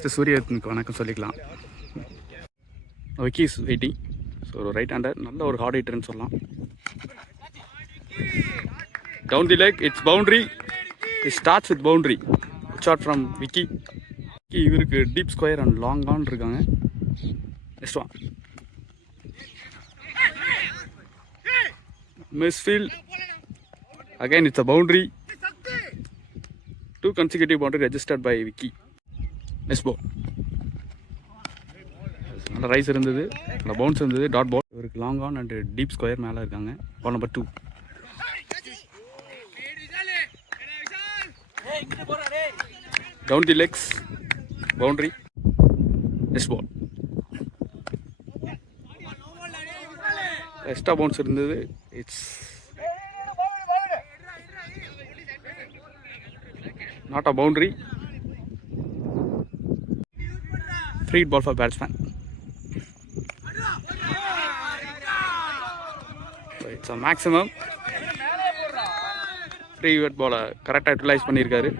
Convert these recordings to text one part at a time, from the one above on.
ஃபஸ்ட்டு சூரியனுக்கு வணக்கம் சொல்லிக்கலாம். Vicky is waiting. ஸோ ஒரு ரைட் ஹேண்டர், நல்ல ஒரு ஹார்ட் ஹிட்டர்னு சொல்லலாம். Down the leg, it's boundary. It starts with boundary. Shot from Vicky. இவருக்கு deep square and long on இருக்காங்க. Next one misfield. Again it's a boundary. 2 consecutive boundary registered by Vicky. Next ball. நல்ல rise இருந்தது, நல்ல bounce இருந்தது. Dot ball. இவருக்கு long on and deep square மேலே இருக்காங்க. Ball number 2. Down the legs, boundary. Next ball. Extra bounce இருந்தது. It's not a boundary. Free ball for batsman. So it's a maximum. Free ball correct utilize பண்ணிருக்காரு.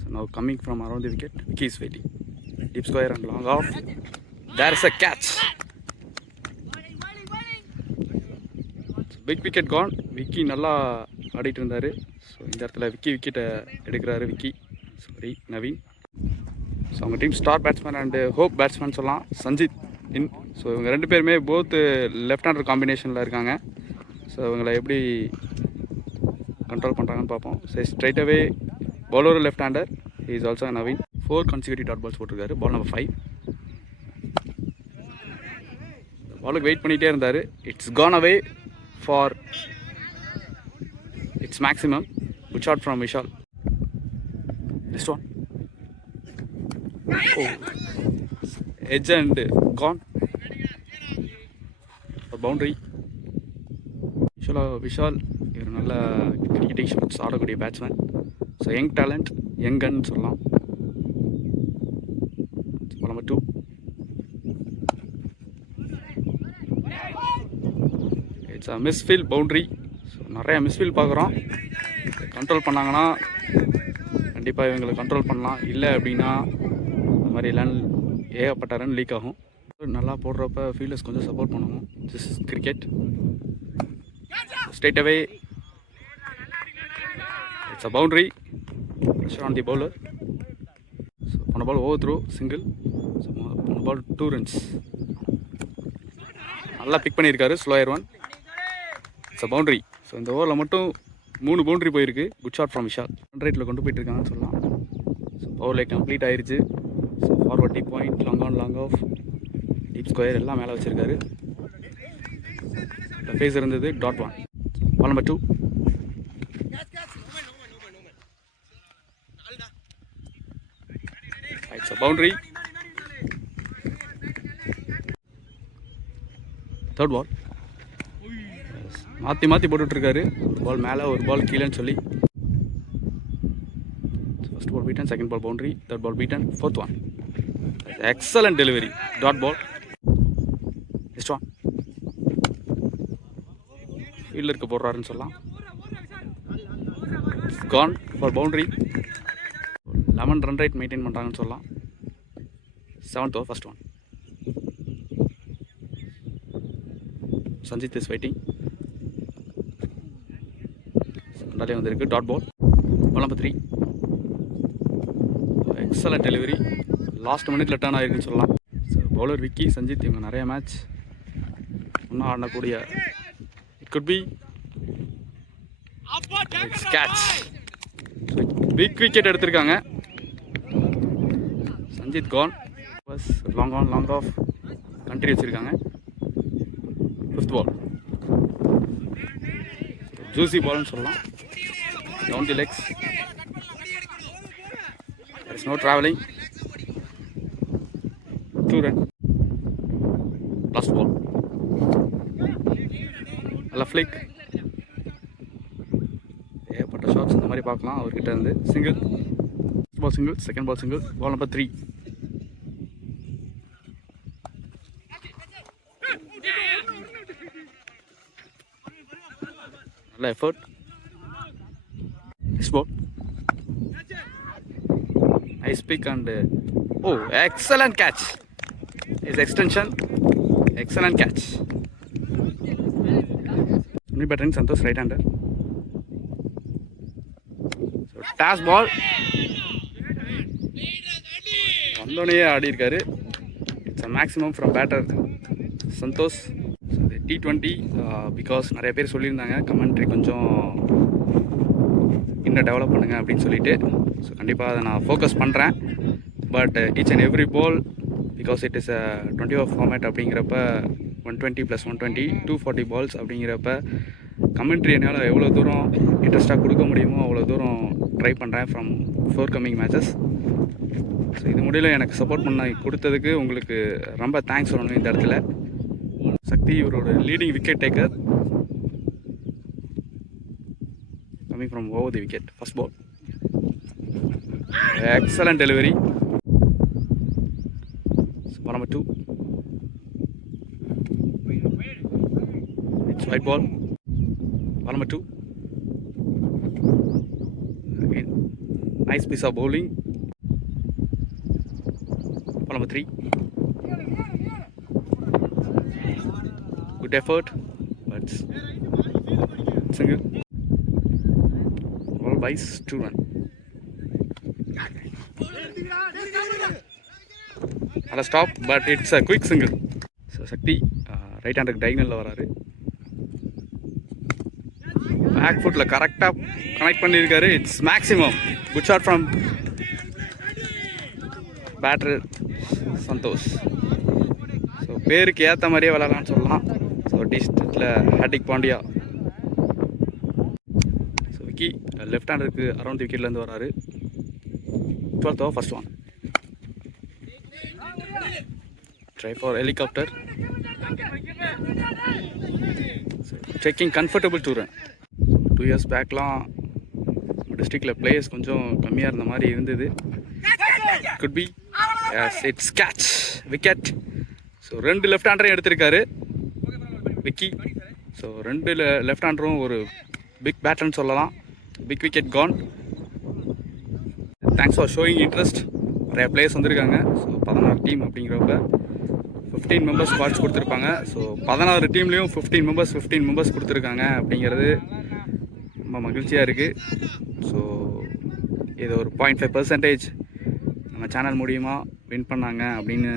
So now coming from around the wicket, Vicky is waiting. Deep square and long off. There is a catch. So big wicket gone. Vicky நல்லா ஆடிட்டு இருந்தாரு. ஸோ இந்த இடத்துல விக்கெட்டை எடுக்கிறாரு விக்கி. சாரி நவீன். ஸோ அவங்க team star batsman and hope batsman சொல்லலாம். சஞ்சித் இன். ஸோ இவங்க 2 பேருமே போத் லெஃப்ட் ஹேண்டர் காம்பினேஷனில் இருக்காங்க. ஸோ இவங்களை எப்படி கண்ட்ரோல் பண்ணுறாங்கன்னு பார்ப்போம். So straight away bowler left hander. He is also Naveen. 4 consecutive dot balls போட்டிருக்காரு. Ball number 5. பாலுக்கு வெயிட் பண்ணிகிட்டே இருந்தார். It's gone away for it's maximum. Good shot from Vishal. Next one. Oh. Edge and gone. A boundary. Vishal இவர் நல்ல cricketing shots ஆடக்கூடிய batsman. So young talent, young கன்னு சொல்லலாம். Number 2. It's a misfield boundary. So நிறைய misfield பார்க்குறோம். Control பண்ணாங்கன்னா கண்டிப்பாக இவங்களை கண்ட்ரோல் பண்ணலாம். இல்லை அப்படின்னா இந்த மாதிரி ஏகப்பட்ட ரன் லீக் ஆகும். நல்லா போடுறப்ப ஃபீல்டர்ஸ் கொஞ்சம் சப்போர்ட் பண்ணணும். This is cricket. Straight away it's a boundary. Pressure on the bowler. So போன ball over through single. So போன பால் 2 runs. நல்லா பிக் பண்ணியிருக்காரு. Slower one. It's a boundary. So இந்த ஓவரில் மட்டும் 3 பவுண்ட்ரி போயிருக்கு. Good shot from Vishal. 100 கொண்டு போயிட்டு இருக்காங்கன்னு சொல்லலாம். ஸோ பவர் லைக் கம்ப்ளீட் ஆயிடுச்சு. So forward deep point, long on, long off, deep square எல்லாம் மேலே வச்சுருக்காரு. ஃபேஸ் இருந்தது. Dot 1. Ball number 2. It's a boundary. Third ball. மாற்றி போட்டுட்ருக்காரு. ஒரு பால் மேலே, ஒரு பால் கீழேன்னு சொல்லி. First ball beaten, second ball boundary, third ball beaten, fourth one. Excellent delivery. Dot ball. Next one. ஃபீல்டருக்கு போடுறாருன்னு சொல்லலாம். Gone for boundary. 11 run rate maintain பண்ணுறாங்கன்னு சொல்லலாம். 7th over, first one. Sanjith is waiting. நல்லாவே வந்திருக்கு. Dot ball. Ball number 3. Excellent delivery. Last மினிட்ல turn ஆகிருக்குன்னு சொல்லலாம். ஸோ பவுலர் விக்கி, சஞ்சித் இவங்க நிறைய மேட்ச் இன்னும் ஆடக்கூடிய. It good be catch. Big wicket எடுத்திருக்காங்க. Sanjith gone. Long on, long off, country வச்சுருக்காங்க. 5th பால். ஜூசி பால்னு சொல்லலாம். Down the legs. There is no travelling. 2 run. Last ball. நல்ல ஃப்ளிக். ஏகப்பட்ட ஷாட்ஸ் இந்த மாதிரி பார்க்கலாம் அவர்கிட்ட இருந்து. Single. First ball single, second ball single. Ball number 3. நல்ல effort. Nice ball. Nice pick and Oh, excellent catch. His extension. Excellent catch. Only battering Santosh right-hander. So task ball. வந்தோடனே ஆடி இருக்காரு. It's a maximum from batter Santosh. So the T20 because நிறைய பேர் சொல்லியிருந்தாங்க கமெண்ட்ரி கொஞ்சம் இன்னும் டெவலப் பண்ணுங்க அப்படின்னு சொல்லிட்டு. ஸோ கண்டிப்பாக அதை நான் ஃபோக்கஸ் பண்ணுறேன். But each and every ball because it is a 20 over format அப்படிங்கிறப்ப 120 + 120 240 பால்ஸ் அப்படிங்கிறப்ப கமெண்ட்ரி என்னால் எவ்வளோ தூரம் இன்ட்ரெஸ்ட்டாக கொடுக்க முடியுமோ அவ்வளோ தூரம் ட்ரை பண்ணுறேன் from four coming matches. So இது முடியல எனக்கு சப்போர்ட் பண்ண கொடுத்ததுக்கு உங்களுக்கு ரொம்ப தேங்க்ஸ் சொல்லணும் இந்த இடத்துல. சக்தி இவரோட leading wicket taker coming from over the wicket. First ball. Excellent delivery. So ball number 2. It's white ball. Ball number 2. Again, nice piece of bowling. Ball number 3. Good effort, but single. Ball buys 2 runs. Not a stop, but it's a quick single. So Sakti right-hander diagonal வராரு. Back ஃபுட்ல கரெக்டாக connect பண்ணியிருக்காரு. It's maximum. Good shot from batter Santhosh. So பேருக்கு ஏற்ற மாதிரியே விளாட்லான்னு சொல்லலாம். So டிஸ்ட்ரிக்டில் ஹார்திக் பாண்டியா. ஸோ விக்கி லெஃப்ட் ஹேண்டருக்கு அரௌண்ட் விக்கெட்லேருந்து வராரு. 12th over, first one. Try for helicopter. So, taking comfortable to run. 2 years backலாம் டிஸ்ட்ரிக்டில் பிளேயர்ஸ் கொஞ்சம் கம்மியாக இருந்த மாதிரி இருந்தது. Could be. Yes, it's catch. Wicket. So 2 left ஹேண்டரையும் எடுத்திருக்காரு விக்கி. ஸோ 2 லெஃப்ட் ஹேண்டரும் ஒரு பிக் பேட்டர்னு சொல்லலாம். Big wicket gone. Thanks for showing interest. நிறைய பிளேயர்ஸ் வந்திருக்காங்க. ஸோ 16 டீம் அப்படிங்கிறப்ப 15 மெம்பர்ஸ் ஸ்குவாட்ஸ் கொடுத்துருப்பாங்க. ஸோ 16 டீம்லேயும் 15 மெம்பர்ஸ் கொடுத்துருக்காங்க அப்படிங்கிறது ரொம்ப மகிழ்ச்சியாக இருக்குது. ஸோ இது ஒரு 0.5% நம்ம சேனல் மூலியமா வின் பண்ணாங்க அப்படின்னு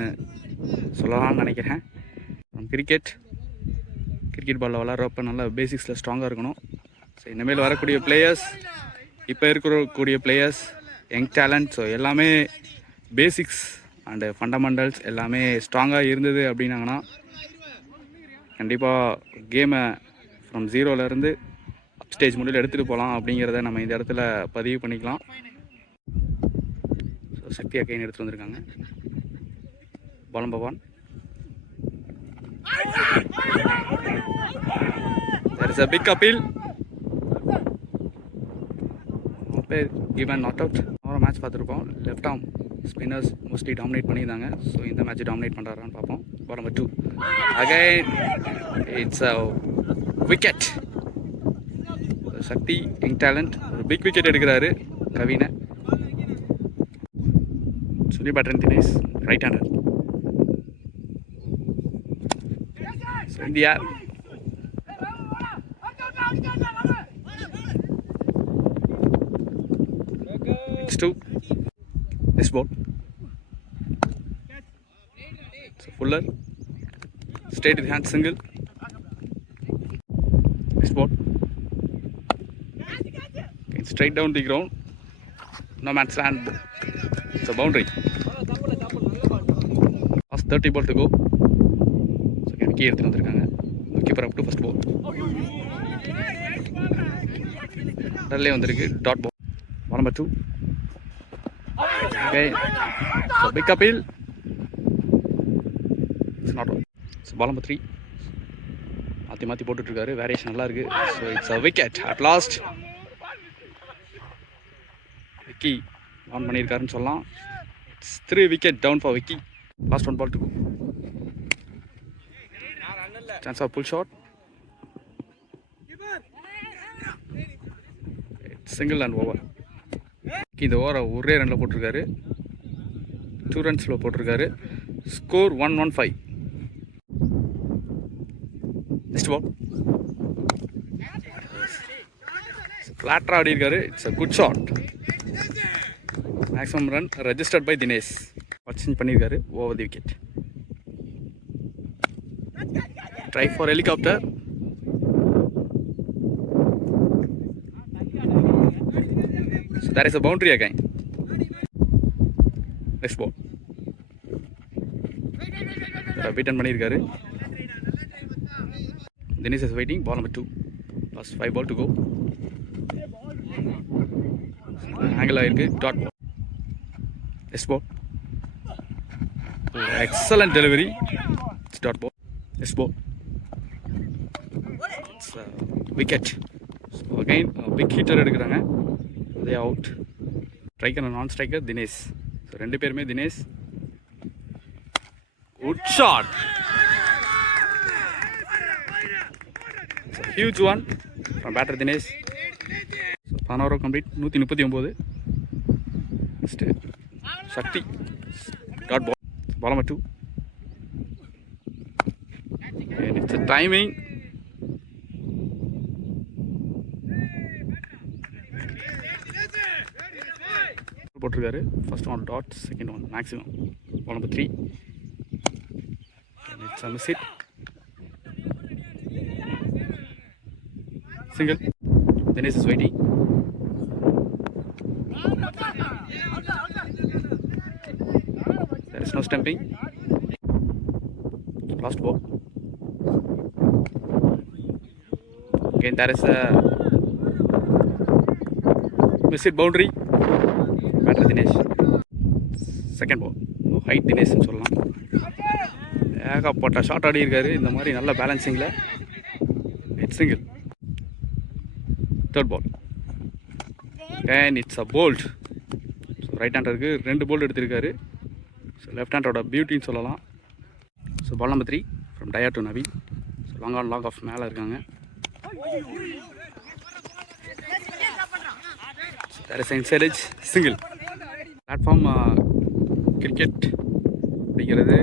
சொல்லலாம்னு நினைக்கிறேன். கிரிக்கெட் பாலில் விளாட்றப்ப நல்லா பேசிக்ஸில் ஸ்ட்ராங்காக இருக்கணும். ஸோ இனிமேல் வரக்கூடிய பிளேயர்ஸ், இப்போ இருக்கக்கூடிய பிளேயர்ஸ், யங் டேலண்ட், ஸோ எல்லாமே பேசிக்ஸ் அண்டு ஃபண்டமெண்டல்ஸ் எல்லாமே ஸ்ட்ராங்காக இருந்தது அப்படின்னாங்கன்னா கண்டிப்பாக கேமை ஃப்ரம் 0லேருந்து அப் ஸ்டேஜ் முடிவில் எடுத்துகிட்டு போகலாம் அப்படிங்கிறத நம்ம இந்த இடத்துல பதிவு பண்ணிக்கலாம். ஸோ சக்தி அக்கைன்னு எடுத்துகிட்டு வந்திருக்காங்க. Ball number 1. There is a big appeal. given not out. ஒரு மேட்ச் பார்த்துருப்போம். Left arm spinners mostly dominate பண்ணியிருந்தாங்க. ஸோ இந்த மேட்ச் டாமினேட் பண்ணுறாரான்னு பார்ப்போம். Ball number 2. Again it's a wicket. Sakthi young talent ஒரு பிக் விக்கெட் எடுக்கிறாரு கவினை. சுனி batter Dinesh right hander. So India it's 2. This ball. So Fuller straight with hand single. This ball. Okay, straight down the ground. No man's land. It's a boundary. Last 30 ball to go. So key எடுத்து வந்திருக்காங்க. Keeper up to first ball. டல்லே வந்திருக்கு dot ball. Ball number 2. Okay, so big appeal. It's not out. So ball number 3. மாற்றி போட்டுட்ருக்காரு. Variation நல்லா இருக்குது. So it's a wicket at last. Vicky on பண்ணியிருக்காருன்னு சொல்லலாம். It's 3 wicket down for Vicky. Last 1 ball to go. Chance of pull shot. It's single and over. இந்த ஓவரை ஒரே ரனில் போட்டிருக்காரு. 2 ரன்ஸில் போட்டிருக்காரு. ஸ்கோர் 115. நெக்ஸ்ட் பால் ஃப்ளாட்டாக ஆடி இருக்காரு. It's a good shot. Maximum run registered by Dinesh. Change பண்ணியிருக்காரு over the wicket. Try for helicopter. So that is a boundary again. Next ball. Beaten பண்ணியிருக்காரு. Dinesh is waiting. Ball number 2. Last 5 ball to go. Angle ஆயிருக்கு. Dot ball. Next ball. Excellent delivery. It's dot ball. Next ball. It's a wicket. So again big hitter எடுக்கிறாங்க. They out. Striker and non-striker Dinesh. So ரெண்டு பேருமே Dinesh. Good shot. It's a huge one from batter Dinesh. So 11 over complete. 139. Next Shakti. Dot ball. Ball number 2. And it's a timing. போட்டிருக்காரு. First one dot, second one maximum. Ball number 3. It's a mishit. Single. Dinesh is waiting. There is no stumping. Last ball. Again there is a miss hit boundary. Batter Dinesh. Second ball. Height Dinesh னு சொல்லலாம். ஏகப்பட்ட ஷாட் ஆடி இருக்காரு. இந்த மாதிரி நல்ல பேலன்சிங்கில். It's single. Third ball. And it's a bowled. So right ஹேண்டருக்கு 2 bowled எடுத்திருக்காரு. ஸோ லெஃப்ட் ஹேண்டரோட பியூட்டின்னு சொல்லலாம். So ball number 3 from Daya to Naveen. So long on long off மேலே இருக்காங்க. That is inside edge single. Platform cricket அப்படிங்கிறது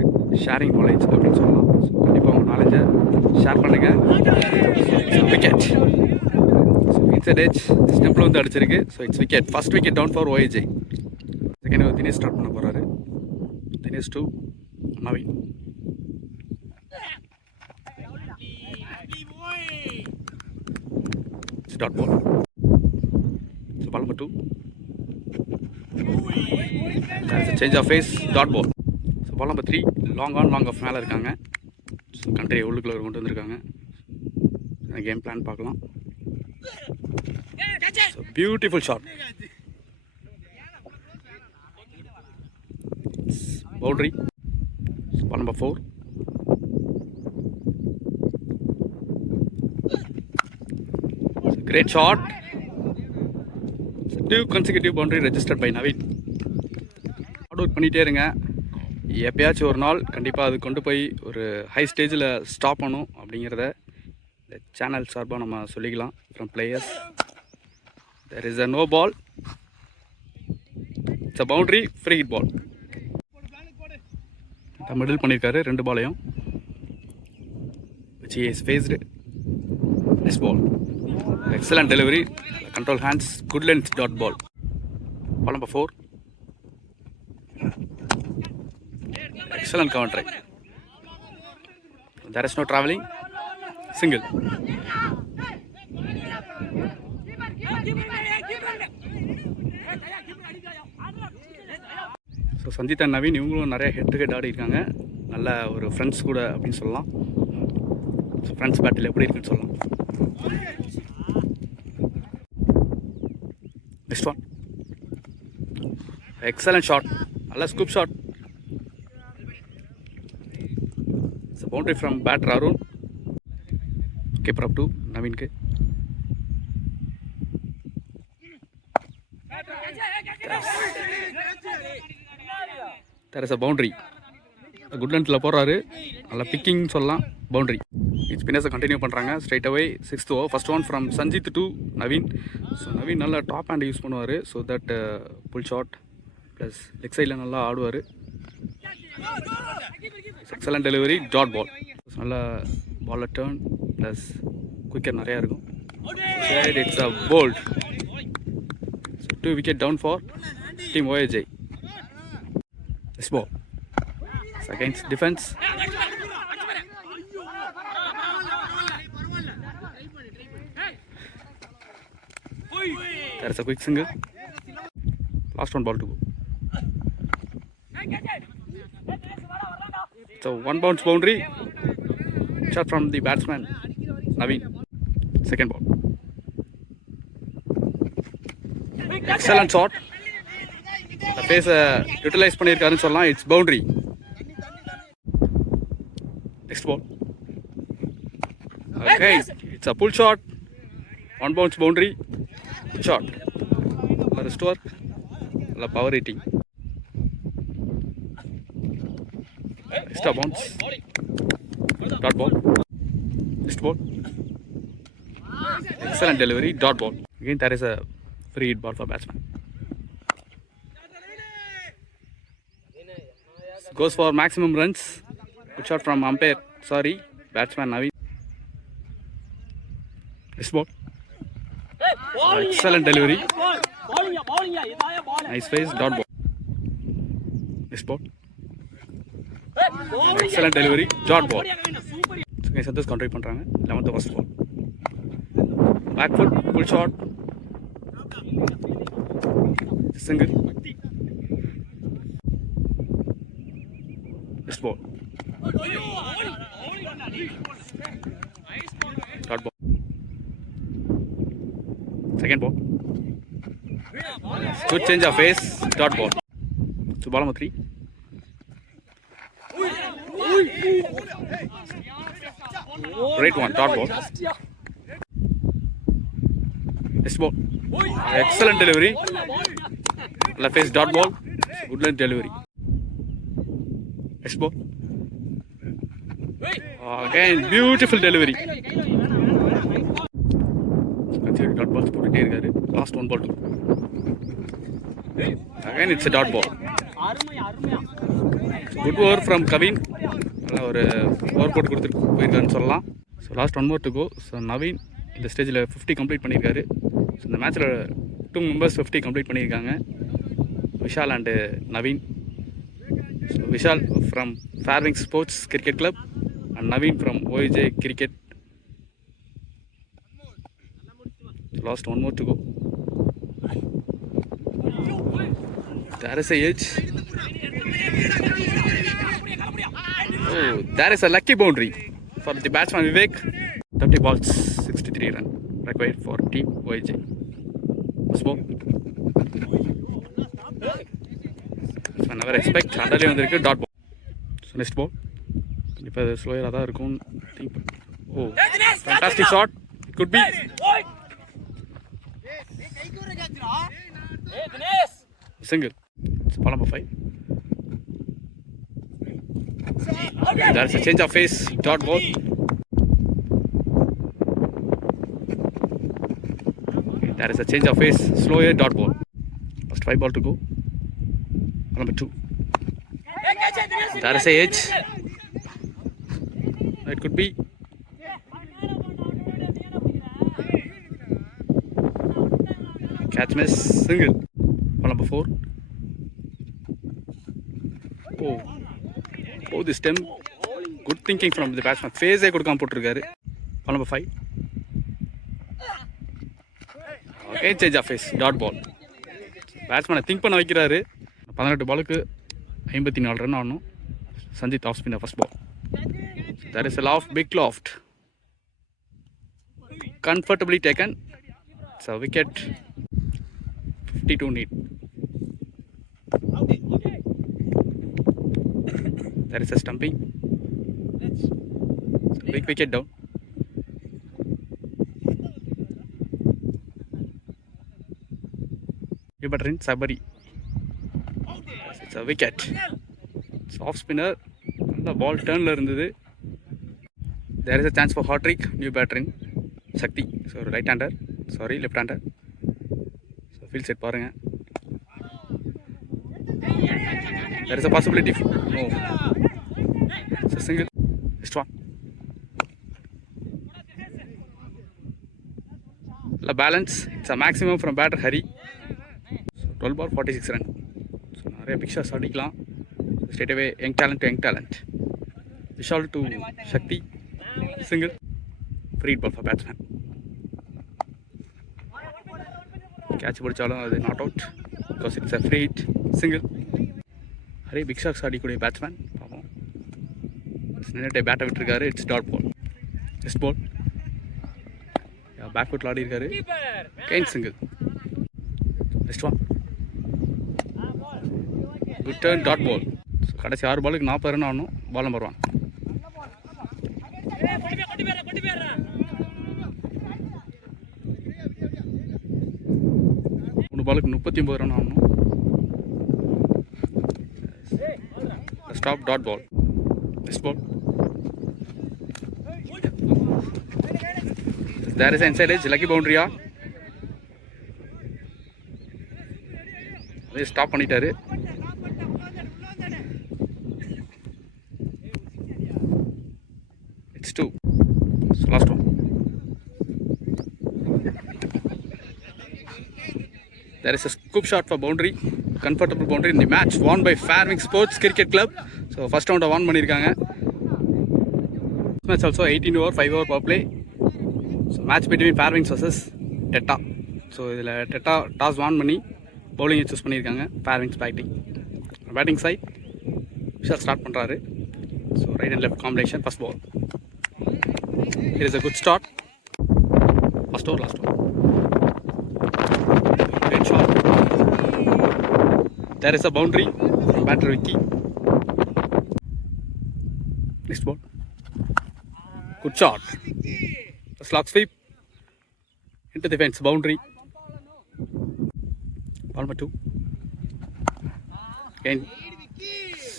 ஷேரிங் நாலேஜ் அப்படின்னு சொல்லலாம். ஸோ கண்டிப்பாக உங்கள் நாலேஜை ஷேர் பண்ணுங்கள். விக்கெட். ஸோ இன்சைட் எட்ஜ் ஸ்டெம்பில் வந்து அடிச்சிருக்கு. So it's wicket. First wicket down for OAJ. Second Dinesh ஸ்டார்ட் பண்ண போகிறாரு. தினேஷ் டு Naveen. Dot ball. So ball number 2. There is a change of face. Dot ball. So ball number 3. Long on long off மேலே இருக்காங்க. So country உள்ளுக்குள்ள கொண்டு வந்திருக்காங்க. Game plan பார்க்கலாம். So beautiful shot. Boundary. So ball number 4. Great shot. Two consecutive boundary registered by Naveen. Hard work பண்ணிகிட்டே இருங்க. எப்பயாச்சும் ஒரு நாள் கண்டிப்பாக அது கொண்டு போய் ஒரு ஹை ஸ்டேஜில் ஸ்டாப் பண்ணும் அப்படிங்கிறத இந்த சேனல் சார்பாக நம்ம சொல்லிக்கலாம். From players. There is a no ball. It's a boundary free hit ball. Middle பண்ணியிருக்காரு 2 பாலையும். Which he is faced. Next ball. Excellent delivery. Control hands. Good length. Dot ball. Ball number 4. Excellent counter. There is no travelling. Single. So Sanjith அண்ட் நவீன் இவங்களும் நிறைய head to head ஆடி இருக்காங்க. நல்ல ஒரு ஃப்ரெண்ட்ஸ் கூட அப்படின்னு சொல்லலாம். ஸோ ஃப்ரெண்ட்ஸ் பேட்டில் எப்படி இருக்குன்னு சொல்லலாம். Next one. Excellent shot. Alla scoop shot. It's a boundary from batter Arun. Keeper up to Naveen K. There is a boundary. Good length போறாரு. நல்ல பிக்கிங் சொல்லலாம். பவுண்டரி. ஸ்பின்னர்ஸை கண்டினியூ பண்ணுறாங்க. Straight away 6th over. First one from Sanjith to Naveen. So Naveen நல்லா top hand use பண்ணுவார். So that pull shot plus leg சைடில் நல்லா ஆடுவார். Excellent delivery, dot ball. நல்ல பாலில் டர்ன் ப்ளஸ் குயிக்கர் நிறையா இருக்கும். It's a bowled. So 2 wicket down for team OAJ. This ball against defense. There's a quick single. Last one ball to go. So 1 bounce boundary. Shot from the batsman Naveen. Second ball. Excellent shot. The pace utilize பண்ணிருக்காருன்னு சொல்லலாம். It's boundary. Next ball. Okay, it's a pull shot. 1 bounce boundary. Shot. Restore. Power rating. Extra bounce. Dot ball. Next ball. Excellent delivery. Dot ball. Again, there is a free hit ball for batsman. Goes for maximum runs. Good shot from umpire. Sorry, batsman Naveen. Next ball. Excellent delivery. Nice face. Dot ball. Next ball. Excellent delivery. Dot ball. Santosh counter பண்றாங்க. 11th first ball. Back foot. Pull shot. Single. Next ball. Dot ball. Second ball. Good change of pace. Dot ball. So ball number 3. Great one. Dot ball. Next ball. Excellent delivery. Left face. Dot ball. Good length delivery. Next ball. Again, beautiful delivery. Dot balls போட்டுட்டே இருக்காரு. Last 1 ball. Again, it's a dot ball. Good over from Kavin. நல்ல ஒரு ஓவர் போட்டு கொடுத்துட்டு போயிருக்காருன்னு சொல்லலாம். So last 1 more to go. So Naveen இந்த ஸ்டேஜில் 50 கம்ப்ளீட் பண்ணியிருக்காரு. ஸோ இந்த மேட்ச்சில் 2 members 50 கம்ப்ளீட் பண்ணியிருக்காங்க. Vishal and Naveen. So Vishal from Fairwing sports cricket club and Naveen from OAJ cricket. Last 1 more to go. There is a edge. Oh, there is a lucky boundary for the batsman Vivek. 30 balls, 63 run required for team OAJ. Smoke. So never expect underlay vandirukku dot ball. So next ball. Ipo slower ah da irukum think. Oh, fantastic shot. It could be. Single. It's ball number 5. There's a change of face. Dot ball. There is a change of face. Slower. Dot ball. First 5 ball to go. Ball number 2. There is a edge. It could be. Catch miss. Single. Ball number 4. Oh, this time good thinking from the batsman. Phase கொடுக்காம போட்டுருக்காரு. Ball number 5. Okay, change of face. Dot ball. Batsman think பண்ண வைக்கிறாரு. 18 பாலுக்கு 54 run ஆடணும். Sanjith off spinner first ball. There is a loft, big loft. Comfortably taken. So wicket. 52 need. There is a stumping. Big wicket down. Yubatrin Sabari. It's a wicket. It's off spinner. The ball turn la irundhudu. There is a chance for hot trick. New batter in Shakti. So right hander. Sorry, left hander. So field set பாருங்க. There is a possibility. No. It's a single. Next one. The balance. It's a maximum from batter Hari. So 12 ball 46 run. So நிறைய big shots அடிக்கலாம். Straight away young talent to young talent. Vishal to Shakti. Single. Free ball for batsman. Catch பிடிச்சாலும் அது not out because it's a free hit. Single. நிறைய big shots அடிக்கக்கூடிய batsman. பாப்போம். நின்னுட்டே பேட்டை விட்டுருக்காரு. It's dot ball. Next ball. பேக்வுட் ஆடி இருக்காரு. கெயின் single. Next one. Good turn dot ball. கடைசி 6 பாலுக்கு 40 ரன் ஆகணும். Ball number 1. மூணு பாலுக்கு 39 ரன் ஆகணும். Stop dot ball. Next ball. There is an inside edge, lucky boundary. They stop பண்ணிட்டாரு. It's 2. So last one. There is a scoop shot for boundary, comfortable boundary in the match won by Fairwing Sports Cricket Club. So first round won பண்ணிருக்காங்க. Match also 18 over 5 over power play. So match between Fairwings versus Teta. So இதில் Teta toss won பண்ணி பவுலிங்கை choose பண்ணியிருக்காங்க. Fairwings batting side Vishal start பண்ணுறாரு. So right and left combination. First ball. It is a good start. First over, last over. Great shot. There is a boundary from batter Vicky. Next ball. Good shot. A slog sweep into the fence, boundary. Ball number 2. Again,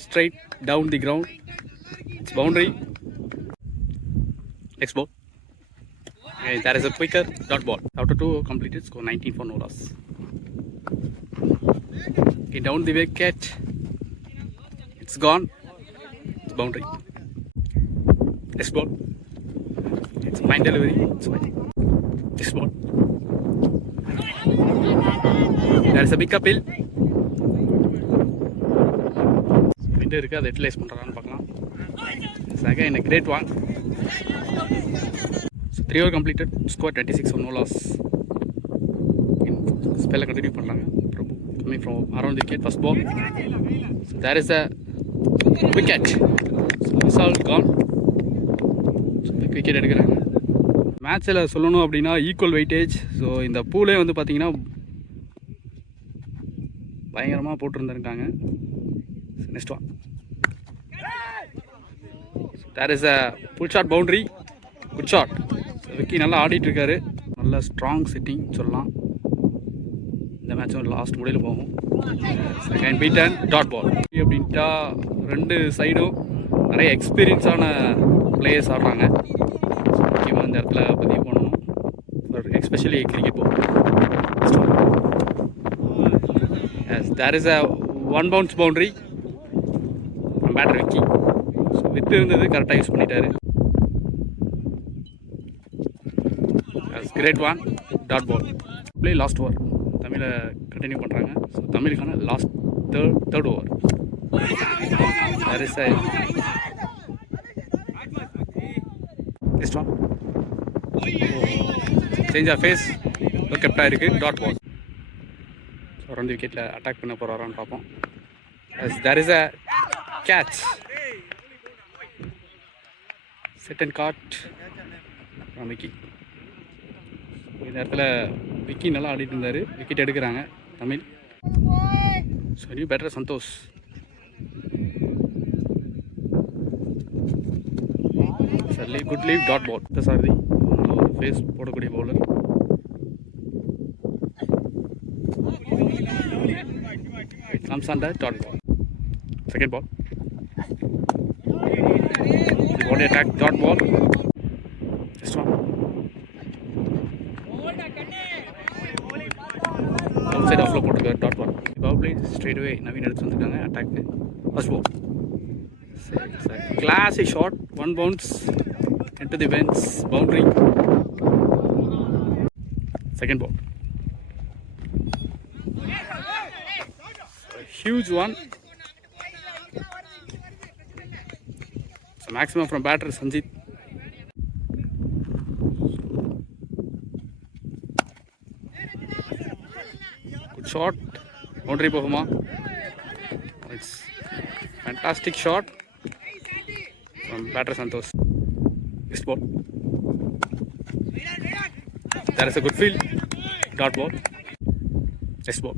straight down the ground. It's boundary. Next ball. Okay, that is a quicker dot ball. After 2 completed, score 19 for no loss. Okay, down the wicket. It's gone. It's boundary. Next ball. It's fine delivery. It's fine. Next ball. There is a big uphill. Wind இருக்கு, அதை யூட்டிலைஸ் பண்ணுறான்னு பார்க்கலாம். It's again a great one. So 3 over completed. Score 26 for no loss. Spell continue பண்ணுறாங்க. Coming from around the wicket. First ball. So there is a wicket. So Vishal gone. So big wicket எடுக்கிறாங்க. மேட்ச்சில் சொல்லணும் அப்படின்னா equal weightage. So இந்த பூலே வந்து பார்த்தீங்கன்னா பயங்கரமாக போட்டிருந்துருக்காங்க. Next one. There is a full shot boundary. Good shot. Vicky நல்லா ஆடிட்டுருக்காரு. நல்ல ஸ்ட்ராங் சிட்டிங் சொல்லலாம். இந்த மேட்சும் லாஸ்ட் முடியல போகும். Second beaten dot ball. அப்படின்ட்டா 2 சைடும் நிறைய எக்ஸ்பீரியன்ஸான பிளேயர்ஸ் ஆடுறாங்க. முக்கியமாக இந்த இடத்துல பதிவு பண்ணணும். Especially cricket ball. There is a 1 bounce boundary batter Vicky. So வித்து இருந்தது கரெக்டாக யூஸ் பண்ணிட்டாரு. Great one dot ball. Play last over. தமிழை கண்டினியூ பண்ணுறாங்க. ஸோ தமிழுக்கான last third over. There is a next one. Change of face கெப்டாக இருக்குது. Dot ball. So 2 விக்கெட்டில் அட்டாக் பண்ண போகிறாரான்னு பார்ப்போம். There is a catch. Set and caught Vicky. இந்த இடத்துல விக்கி நல்லா ஆடிட்டு இருந்தார். விக்கெட் எடுக்கிறாங்க Tamil. So new batter Santhosh. சரி good leave dot ball. Sarathi ஒரு ஃபேஸ் போடக்கூடிய bowler. It comes under dot ball. Second ball. The body attack dot ball. This one. Outside off lo போட்டுருக்காரு dot ball. Power play straight away Naveen எடுத்து வந்திருக்காங்க attack. First ball. It's a classic shot. One bounce into the fence boundary. Second ball. A huge one. It's a maximum from batter Sanjit. Good shot. Boundary pohuma. It's fantastic shot from batter Santosh. Next ball. That is a good field. Dot ball. Next ball.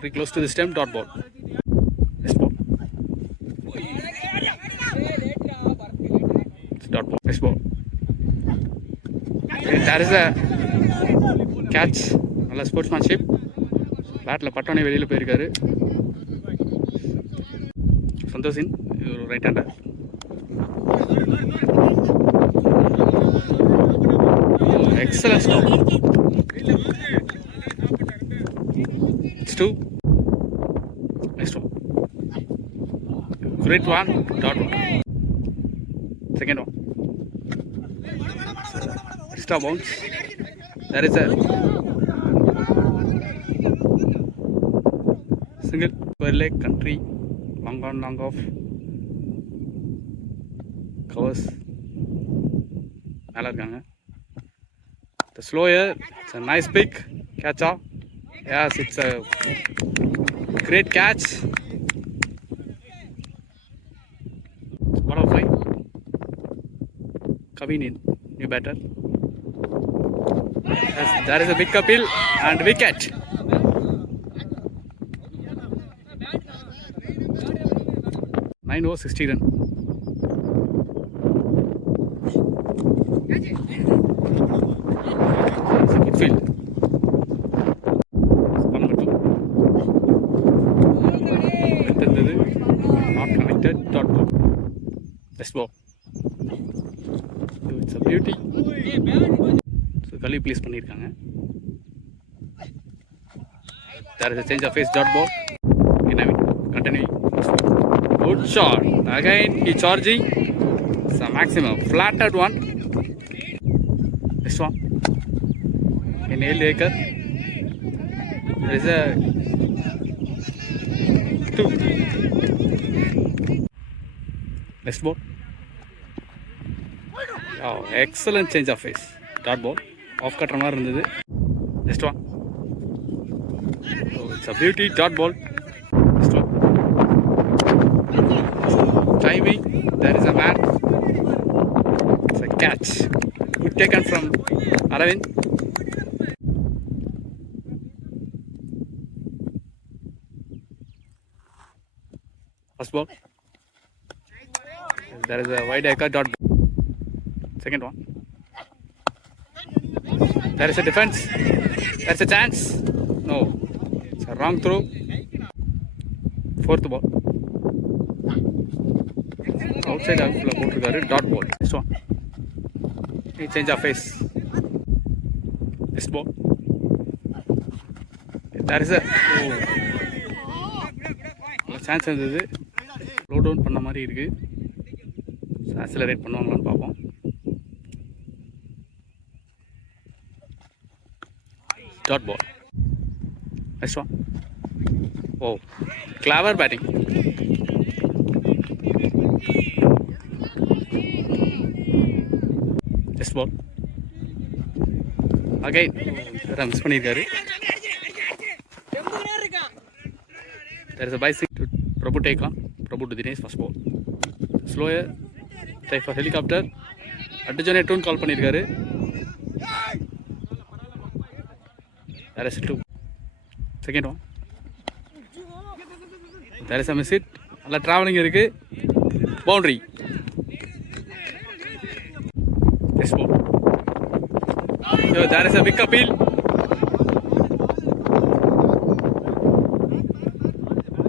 Very close to the stem. Dot ball. Next ball. It's dot ball. Next ball. Okay, that is a catch. நல்ல sportsmanship. Battle பட்டோனே வெளியில் போயிருக்காரு. சந்தோஷின் ஒரு right hander. Excellent stop. It's two. Next one. Great one. Dot one. Second one. Extra bounce. There is a single square leg country. Long on, long off. Covers. மேலே இருக்காங்க. The slower, it's a nice pick, catch off. Yes, it's a great catch. What a fight. Kavin in, new batter. Yes, there is a big Kapil and wicket. Nine over 60 run. It's a good field. Not connected. Dot ball. Next ball. It's a beauty. So Kali please பண்ணிருக்காங்க. There is a change of face. Dot ball. Continue. Good shot. Again he charging. It's a maximum. Flattered one. Next one. A nailed acre. There is a two. Next ball. Oh, excellent change of face. Dot ball. Off cutter மாதிரி இருந்தது. Next one. Oh, it's a beauty. Dot ball. Next one. Timing. There is a man. It's a catch. Good taken from Aravind. First ball. There is a wide acre. Dot ball. Second one. There is a defense. There is a chance. No. It's a wrong throw. Fourth ball. Outside போட்டிருக்காரு. Dot ball. Next one. He change of face. Next ball. There is a chance இருந்தது. Slow down பண்ண மாதிரி இருக்கு. ஆக்சிலரேட் பண்ணுவாங்களான்னு பார்ப்போம். Dot ball. Next one. Oh, clever batting. Next ball. Again, miss பண்ணிருக்காரு. There is a bicycle to Prabhu take on. Prabhu to Dinesh. First ball. Slower. Try for helicopter. Adjane tune call பண்ணிருக்காரு. There is a two. Second one. There is a miss hit. Alla traveling இருக்கு. Boundary. Next ball. So there is a big appeal.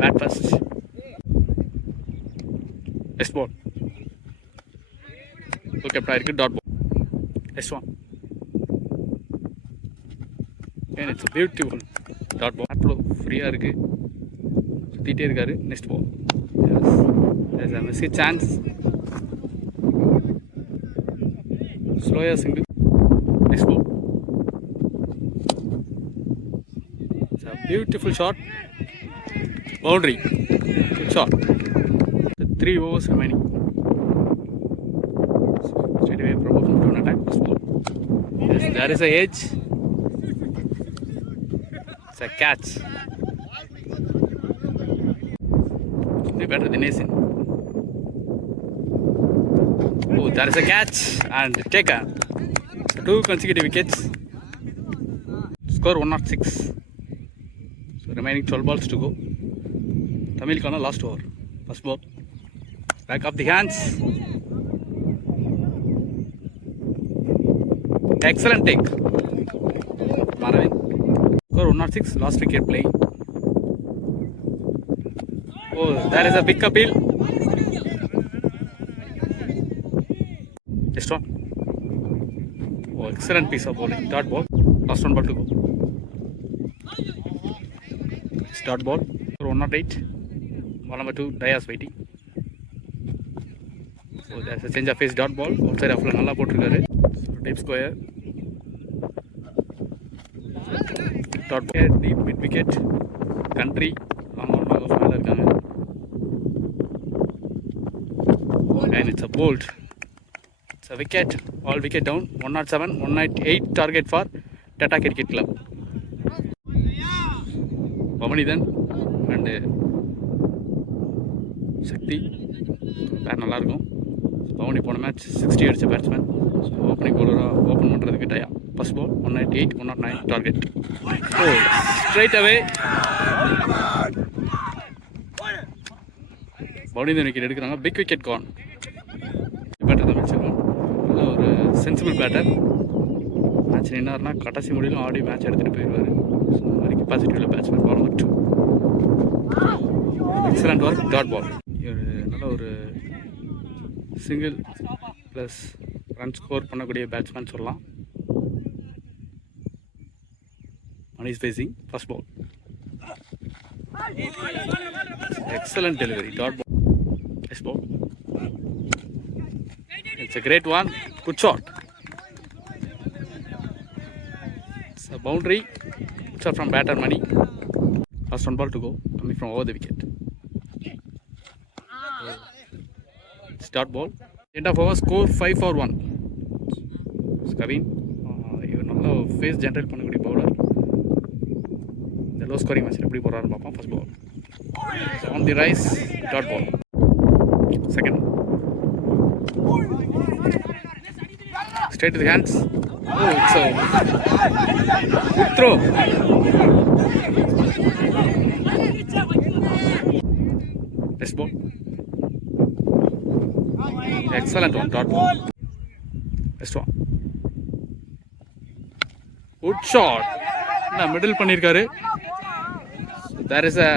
Bat first. Next ball. Okay, prior dot ball. Next one. And it's a beautiful dot ball. அவ்வளோ ஃப்ரீயாக இருக்குது, சுற்றிட்டே இருக்காரு. Next ball, there's a missed chance, slower single. Next ball, it's a beautiful shot, boundary, good shot. The 3 overs remaining, straight away provoking to an attack. First ball, yes, there is a edge, it's a catch. Better than Nasin. Oh, there is a catch and taken. 2 consecutive wickets. Score 106. So remaining 12 balls to go. Tamil Kana last over. First ball. Back up the hands. Excellent take. Maravin. Score 106. Last wicket playing. Oh, there is a big appeal. Just one. Oh, excellent piece of bowling. Dot ball. Last one ball to go. Start ball. 108. Ball number 2. Diaz waiting. So there's a change of pace. Dot ball. Outside of Nalla potrukkaru. So deep square. Dot ball. Deep mid wicket. Country. Long on of மேல இருக்காங்க. And it's a bolt. It's a wicket. All wicket down. 107, 198 target for Tata Cricket Club. Pavanithan and Shakti. பேர் நல்லா இருக்கும். பவனி போன match 60 அடிச்ச batsman. So opening பவுலராக open பண்ணுறதுக்கு Daya. First ball 198, 109 target. So straight away bowling wicket எடுக்கிறாங்க. Big wicket gone. Batter தான் வச்சுருக்கோம். நல்ல ஒரு சென்சிபிள் பேட்டர். மேட்ச் நின்னார்னா கடைசி முடியலும் ஆடி மேட்ச் எடுத்துகிட்டு போயிடுவார். ஸோ அந்த மாதிரி கெப்பாசிட்டி உள்ள batsman. Ball number 2. Excellent work. Dot ball. ஒரு நல்ல ஒரு சிங்கிள் ப்ளஸ் ரன் ஸ்கோர் பண்ணக்கூடிய பேட்ஸ்மேன் சொல்லலாம். Mani facing. First ball. Excellent delivery. Dot ball. Next ball. It's a great one. Good shot. It's a boundary. Good shot from batter Mani. Last one ball to go. Coming from over the wicket. Start ball. End of over. Score 5 for 1. Kavin. இவர் நல்ல pace generate பண்ணக்கூடிய bowler. இந்த low scoring match எப்படி போடுறாருன்னு பார்ப்போம். First ball. So on the rise. Dot ball. Second. Straight to the hands. Oh, it's a good throw. Next ball. Excellent one. Dot ball. Next one. Good shot. Na middle பண்ணிருக்காரு. There is a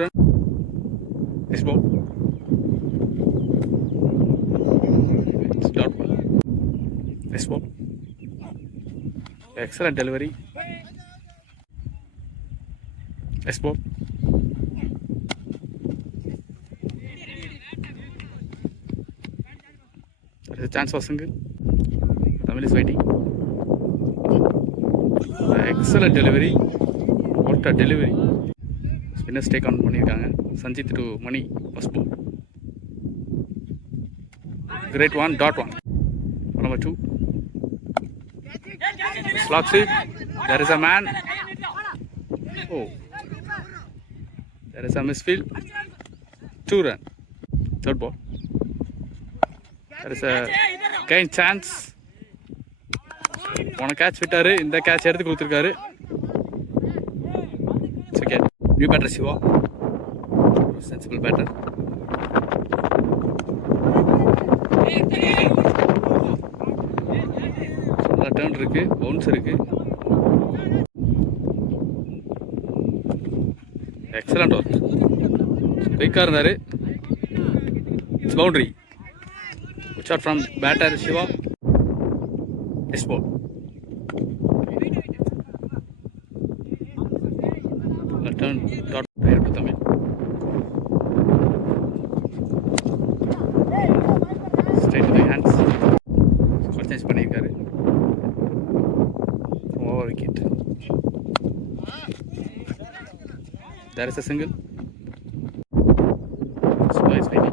run. Next ball. Start ball. Next ball. Excellent delivery. Next ball. There is a chance for single. Tamil is waiting. Excellent delivery. What a delivery. Spinners take on பண்ணிருக்காங்க. Sanjit to Mani. First ball. Great one. Dot one. Ball number 2. Slots it. There is a man. Oh. There is a misfield. 2 run. Third ball. There is a gain chance. போன catch விட்டாரு. இந்த catch எடுத்து கொடுத்துருக்காரு. Second. New batter Siva. Sensible batter. நல்லா turn இருக்கு. Bounce இருக்கு. Excellent work. குயிக்காக இருந்தார். It's boundary. Good shot from batter Siva. Yes, ball. Turn dot right to Tamil. Straight to the hands. Score change பண்ணிருக்காரு. Over wicket. There is a single. Spice baby.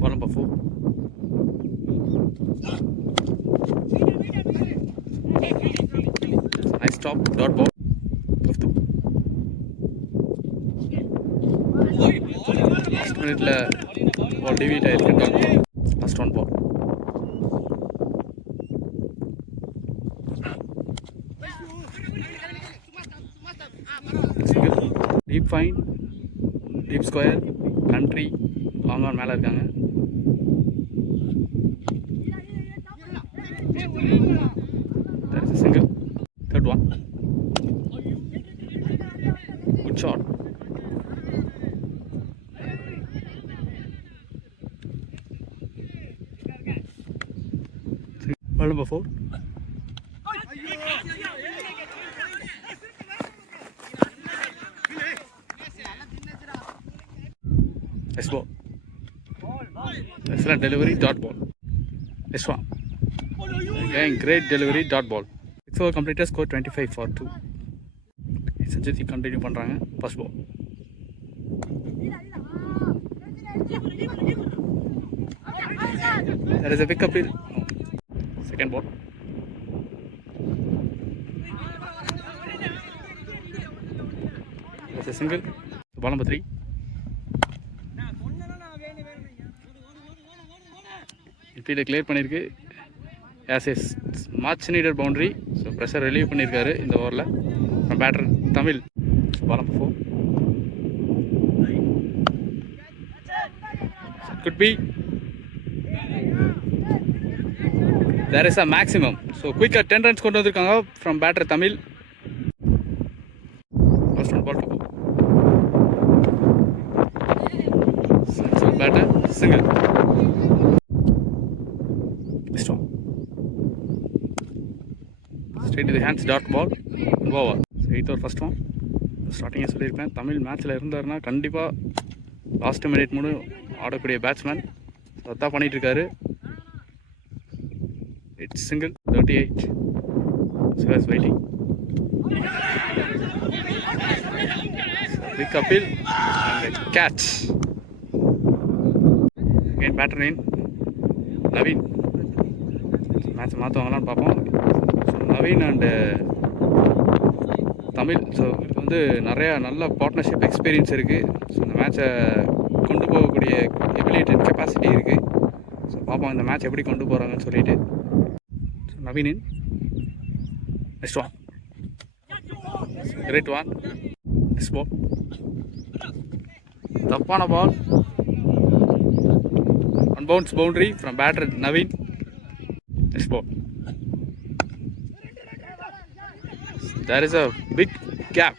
Ball number 4. Nice stop. Dot ball. Fifth. Last minute la ball deviate ஆயிருக்கு. Dot ball. Last one ball. Single. Deep fine. Deep square. Country. Long on மேலே இருக்காங்க. There is a single. Third one. Good shot. Ball number 4. Yes, ball. Excellent delivery. Dot ball. Yes, one. Again, great delivery. Dot ball. 6 over completed. Score 25 for 2. Sanjit continue பண்றாங்க. First ball. There is a pick up in. Second ball. That's a single. Ball number 3. Infielder clear பண்ணிருக்கு. As a much needed boundary. So pressure relieve பண்ணிருக்காரு இந்த ஓவர்ல. From batter Tamil. So ball number 4. So could be. There is a maximum. So quick 10 runs கொண்டு வந்திருக்காங்க from batter Tamil. First one ball to go. So batter single. Strong. Straight to the hands. Dot ball. Over. So 8th over first one. ஸ்டார்டிங்கே சொல்லியிருப்பேன், தமிழ் மேட்ச்சில் இருந்தாருன்னா கண்டிப்பாக last minute மூணு ஆடக்கூடிய batsman. So அதான் பண்ணிகிட்ருக்காரு. It's single 38. சிவாஸ் waiting. Big appeal and catch. Again batter in Naveen. மேட்ச்சை மாற்றுவாங்களான்னு பார்ப்போம். So Naveen and Tamil. So இது வந்து நிறையா நல்ல பார்ட்னர்ஷிப் எக்ஸ்பீரியன்ஸ் இருக்குது. ஸோ இந்த மேட்ச்சை கொண்டு போகக்கூடிய எபிலிட்டி அண்ட் கெப்பாசிட்டி இருக்குது. ஸோ பார்ப்போம் இந்த மேட்ச் எப்படி கொண்டு போகிறாங்கன்னு சொல்லிட்டு. ஸோ நவீனின் next one. Great one. Next ball. தப்பான ball. One bounce boundary from batter Naveen. Next ball. There is a big gap.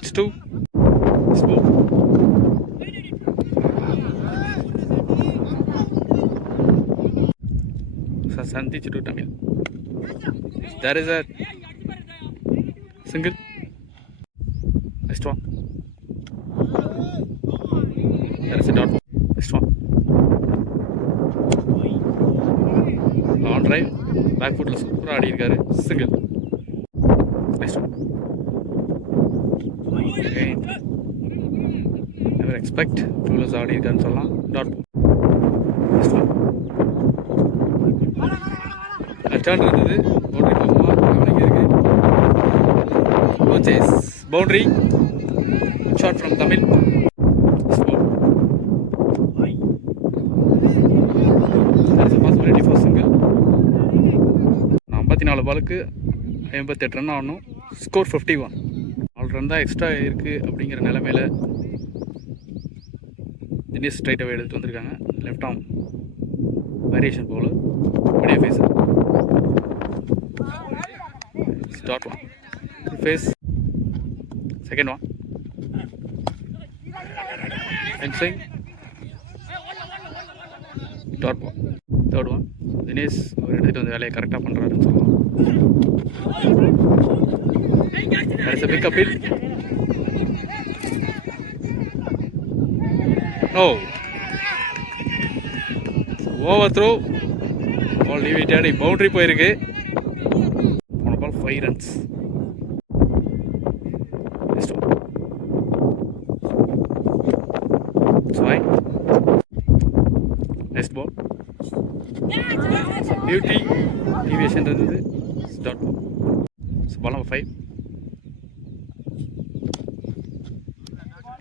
It's 2. It's 4. So Santi to Tamil. There is a single. Next one. There is a dot. Next one. On drive, back foot சூப்பராக ஆடி இருக்காரு. Single. Next one. Again never expect flawless ஆடி இருக்காருன்னு சொல்லலாம். Dot next one. Turn இருந்தது. Boundary போகுமா கவனிக்க இருக்கு. No chase. Boundary. Shot from Tamil. Possibility for single. 54 பாலுக்கு 58 ரன் ஆகணும். ஸ்கோர் 51. 4 ரன் தான் எக்ஸ்ட்ரா இருக்குது அப்படிங்கிற நிலைமையில் தினேஷ் ஸ்ட்ரைட்டாகவே எடுத்துகிட்டு வந்திருக்காங்க. Left arm variation bowler. Medium pace. Start one. Pace. Second one. And swing. Dot ball. Third one. Dinesh அவர் எடுத்துட்டு வந்து வேலையை கரெக்டாக பண்ணுறாருன்னு சொல்லலாம். There is a big appeal. No. Overthrow. Ball deviated. Boundary போயிருக்கு. On ball 5 runs. Next one. It's fine. Next ball. Beauty. Deviation இருந்தது. Start ball. So ball number 5.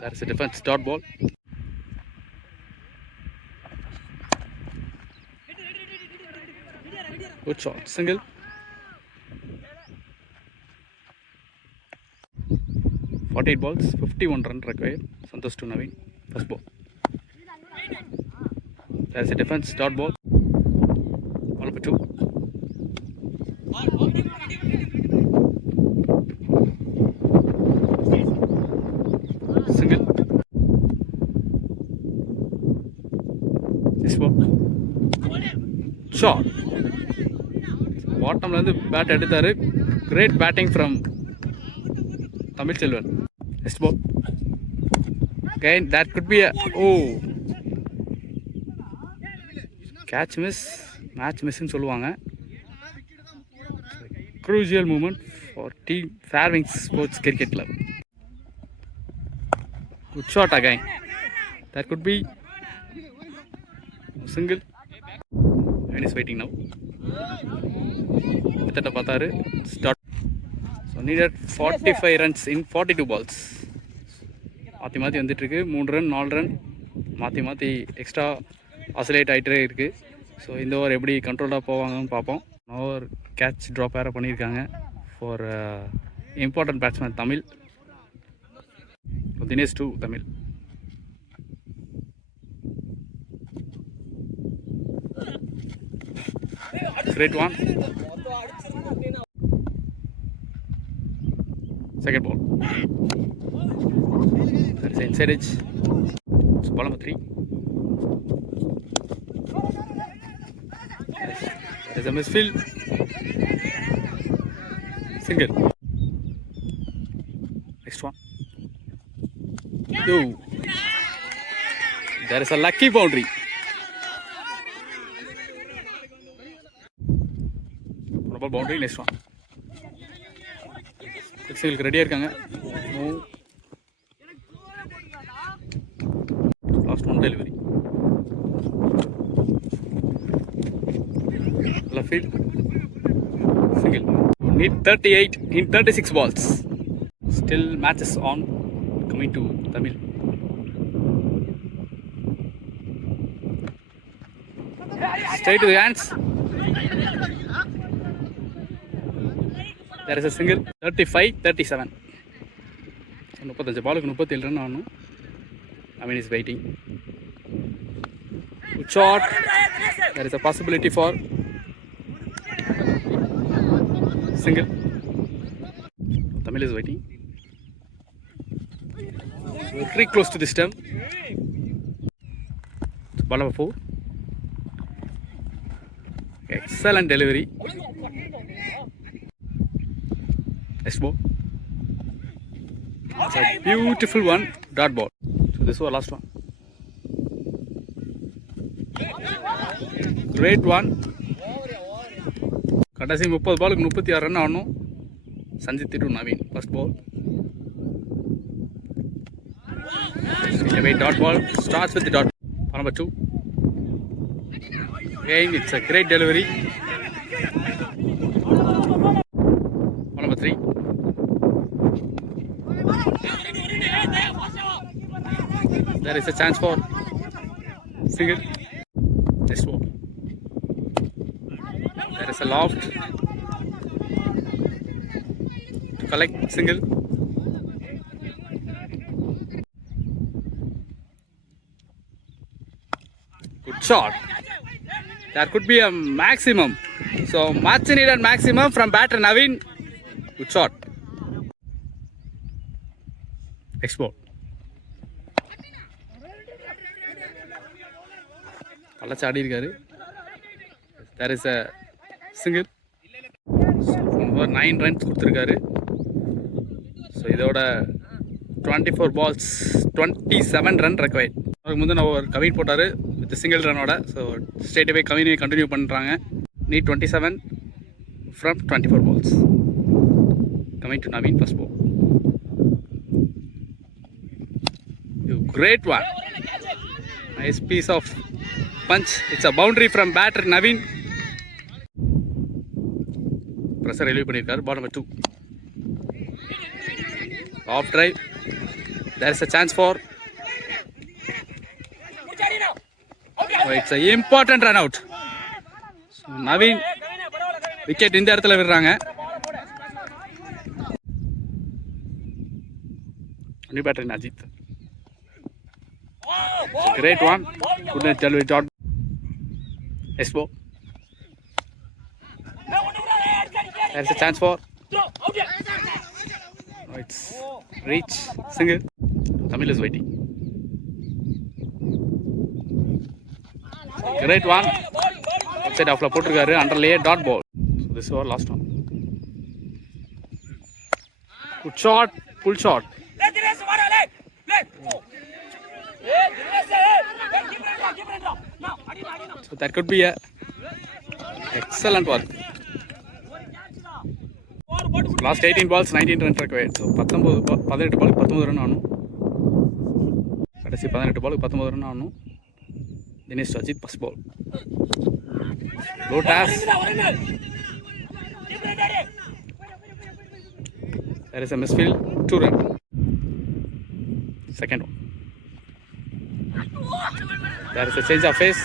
That is a defense dot ball. Good shot. Single. .48 balls, 51 run required. Santosh to Naveen. First ball. That is a defense dot ball. Ball number 2. Single. This ball. Shot. Bottom ல bat எடுத்தாரு. Great batting from Tamil Selvan. Next ball. Again, that could be a catch miss, match miss ன்னு சொல்லுவாங்க. Crucial moment for team Fairwings Sports Cricket Club. Good shot again. That could be single. And is waiting now. கிட்டத்தட்ட பார்த்தாரு. Start. So needed 45 runs in 42 balls. மாற்றி மாற்றி வந்துட்டுருக்கு. 3 ரன் 4 ரன் மாற்றி மாற்றி extra oscillate ஆகிட்டே இருக்குது. ஸோ இந்த ஓவர் எப்படி கண்ட்ரோலாக போவாங்கன்னு பார்ப்போம். ஓவர் கேட்ச் ட்ராப் வேறு பண்ணியிருக்காங்க for important batsman Tamil. Dinesh to Tamil. Great one. Second ball. That is inside edge. So ball number 3. There is a misfield. Single. Next one. Two. There is a lucky boundary. Boundary. Next one. Single ரெடியாக இருக்காங்க. Last one delivery. Left field. Single. Need 38 in 36 balls. Still matches on. Coming to Tamil. Straight to the hands. There is a single. 35-37. 35 பாலுக்கு 37 ரன் ஆகணும். Naveen is waiting. Good shot. There is a possibility for single. Tamil is waiting. Very close to the stump. Ball number 4. Excellent delivery. Next ball. It's a beautiful one. Dot ball. So this was last one. Great one. கடைசி 30 பாலுக்கு 36 ரன் ஆகணும். Sanjith to Naveen. First ball. Dot ball. Starts with the dot. Ball number 2. Again, it's a great delivery. Ball number 3. There is a chance for single. Next ball. There is a loft to collect single. Good shot. There could be a maximum. So much needed maximum from batter Naveen. Good shot. Next ball. பழச்சு ஆடி இருக்காரு. There is a single. 9 runs கொடுத்துருக்காரு. So இதோட 24 balls 27 run required. அதுக்கு முந்தைய ஒரு கவின் போட்டார் with single ரனோட. ஸோ ஸ்ட்ரெயிட் கவினை கண்டினியூ பண்ணுறாங்க. Need 27 from 24 balls. Coming to Naveen first ball. Great one. Nice piece of punch. It's a boundary from batter Naveen. Pressure relieve பண்ணிருக்காரு. Ball number 2. Off drive. There is a chance for. Oh, it's an important run out. So, Naveen wicket இந்த இடத்துல விடுறாங்க. New batter in Ajit. Great one. Couldn't tell it out. Espo. There's a chance for. Oh, it's reach. Single. Tamil is waiting. Great one. Outside off la போட்டுருக்காரு. Underlay dot ball. So this is our last one. Good shot. Full shot. So that could be a excellent work. Last 18 balls 19 runs required. So 18 ball 19 run ஆகணும். கடைசி 18 ball 19 run ஆகணும். Dinesh Ajith first ball. Low toss. There is a misfield. 2 run. Second one. There is a change of pace.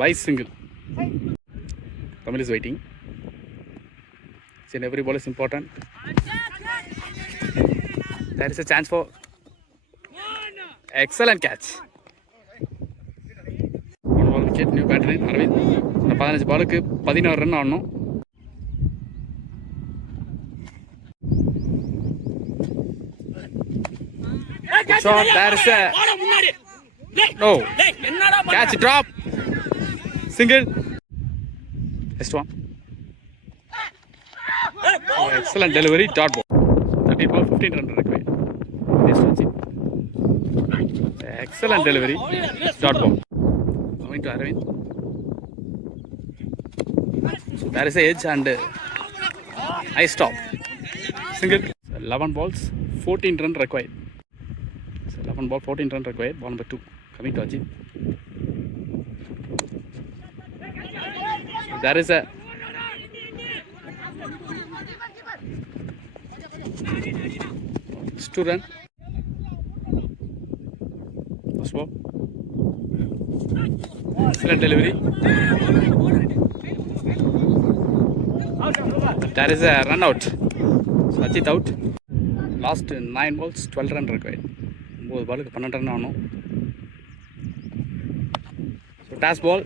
By single. Tamil is waiting. Every ball is important. There is a chance for. Excellent catch. One ball wicket, new batter in Arvind. 15 பாலுக்கு 16 ரன் ஆடணும். Shot, there is a no catch, drop, single. Next one. Oh, excellent delivery, dot ball. 13 ball 15 run required. Next one. Excellent delivery, dot ball. Coming to Arvind. So there is a edge and nice stop, single. 11 balls 14 run required. 11 ball 14 run required. Ball number 2 coming to Ajit. There is a it's 2 run. First ball. Excellent delivery. There is a run out. So Ajit out. Last 9 balls 12 run required. 9 பாலுக்கு 12 ரன் ஆகணும். So toss ball.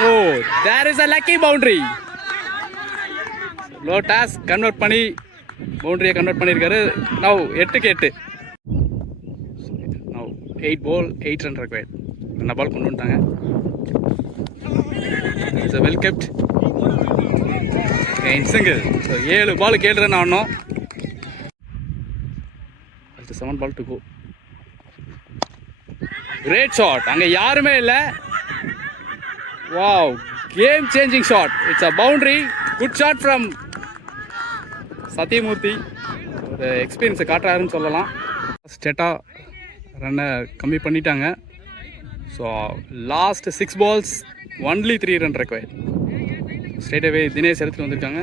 No, there is a lucky boundary. Low toss convert பண்ணி boundary convert பண்ணிருக்காரு. Now 8க்கு 8. Now 8 ball 8 run required. என்ன பால் கொண்டு வந்துட்டாங்க. It's a well kept. Again single. So 7 பாலுக்கு 7 ரன் ஆகணும். 7 ball to go. Great shot. அங்க யாருமே இல்ல. Wow, game changing shot. It's a boundary. Good shot from Sathyamoorthy. ஒரு எக்ஸ்பீரியன்ஸை காட்டுறாருன்னு சொல்லலாம். ஸ்டேட்டா ரன்னை கம்மி பண்ணிட்டாங்க. So last 6 balls only 3 run required. Straight அவே தினேஷ் எடுத்துட்டு வந்திருக்காங்க.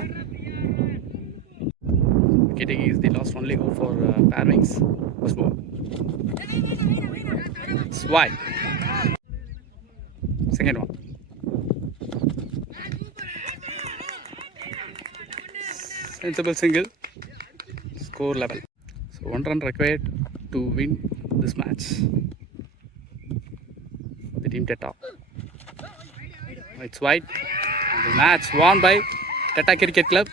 Getting is the last only go for Fairwings. First ball. It's wide. Second one. Sensible single. Score level. So 1 run required to win this match. The team Teta. It's wide. The match won by Teta Cricket Club.